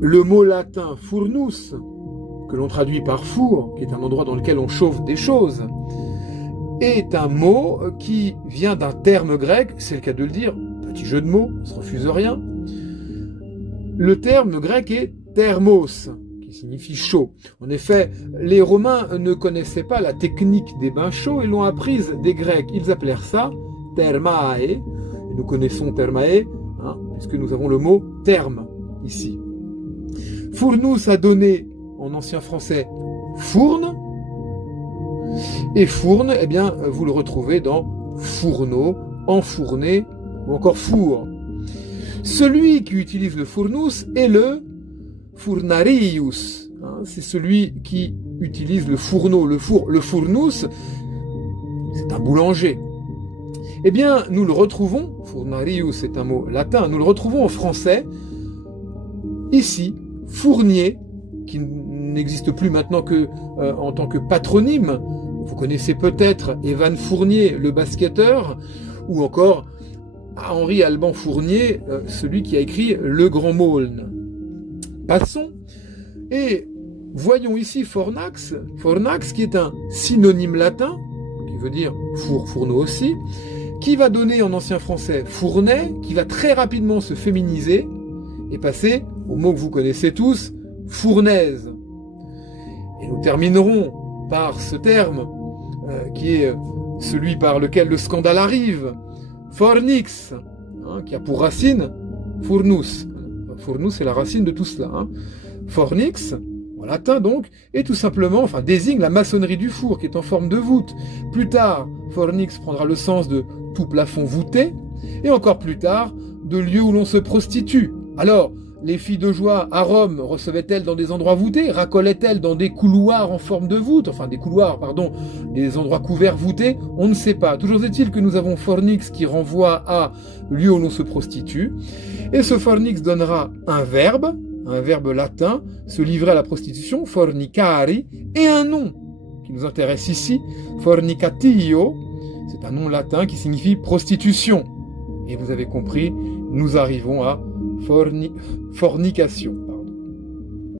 le mot latin furnus, que l'on traduit par four, qui est un endroit dans lequel on chauffe des choses, est un mot qui vient d'un terme grec, c'est le cas de le dire, petit jeu de mots, on ne se refuse rien. Le terme grec est thermos, qui signifie chaud. En effet, les Romains ne connaissaient pas la technique des bains chauds et l'ont apprise des Grecs. Ils appelèrent ça thermae, et nous connaissons thermae, puisque nous avons le mot terme ici. Furnus a donné en ancien français fourne, et fourne, eh bien, vous le retrouvez dans fourneau, enfourné ou encore four. Celui qui utilise le furnus est le furnarius. C'est celui qui utilise le fourneau, le four. Le furnus, c'est un boulanger. Eh bien, nous le retrouvons, furnarius c'est un mot latin, nous le retrouvons en français, ici, fournier, qui n'existe plus maintenant que en tant que patronyme. Vous connaissez peut-être Evan Fournier, le basketteur, ou encore Henri Alban Fournier, celui qui a écrit Le Grand Maulne. Passons et voyons ici fornax, fornax qui est un synonyme latin, qui veut dire four, fourneau aussi, qui va donner en ancien français fournet, qui va très rapidement se féminiser et passer au mot que vous connaissez tous, fournaise. Et nous terminerons par ce terme qui est celui par lequel le scandale arrive, fornix, qui a pour racine furnus. Furnus est la racine de tout cela. Fornix, en latin donc, est tout simplement, désigne la maçonnerie du four qui est en forme de voûte. Plus tard, fornix prendra le sens de tout plafond voûté, et encore plus tard, de lieu où l'on se prostitue. Alors, les filles de joie à Rome recevaient-elles dans des endroits voûtés? Racolaient-elles dans des couloirs en forme de voûte? Des endroits couverts voûtés? On ne sait pas. Toujours est-il que nous avons fornix qui renvoie à lieu où l'on se prostitue. Et ce fornix donnera un verbe latin, se livrer à la prostitution, fornicari, et un nom qui nous intéresse ici, fornicatio. C'est un nom latin qui signifie prostitution. Et vous avez compris, nous arrivons à fornication.